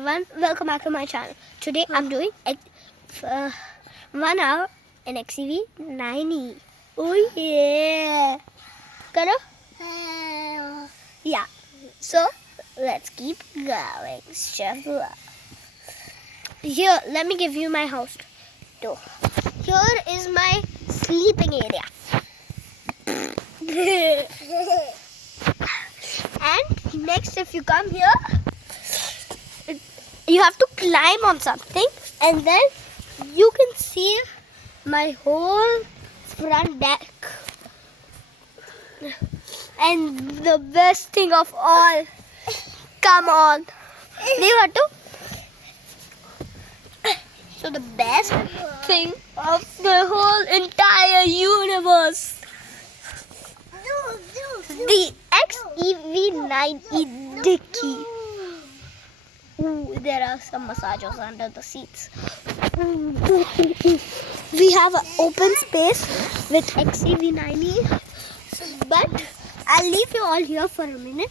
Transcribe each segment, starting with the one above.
everyone, welcome back to my channel. Today I'm doing 1 hour in Xev9E. Oh yeah! Karo? Yeah. So let's keep going. Chef love. Here, let me give you my house tour. Here is my sleeping area. And next, if you come here, you have to climb on something, and then you can see my whole front deck. And the best thing of all, come on, you have to. So the best thing of the whole entire universe, the Xev9E dicky. Ooh, there are some massages under the seats. We have an open space with Xev9E, but I'll leave you all here for a minute.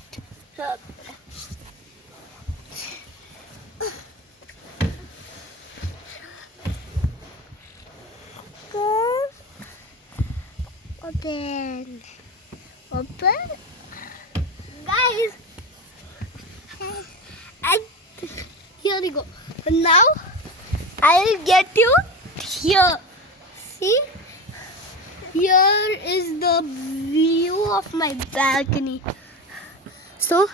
Open, guys. And here we go. Now I'll get you here. See, here is the view of my balcony. So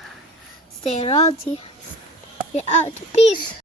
stay around. Peace.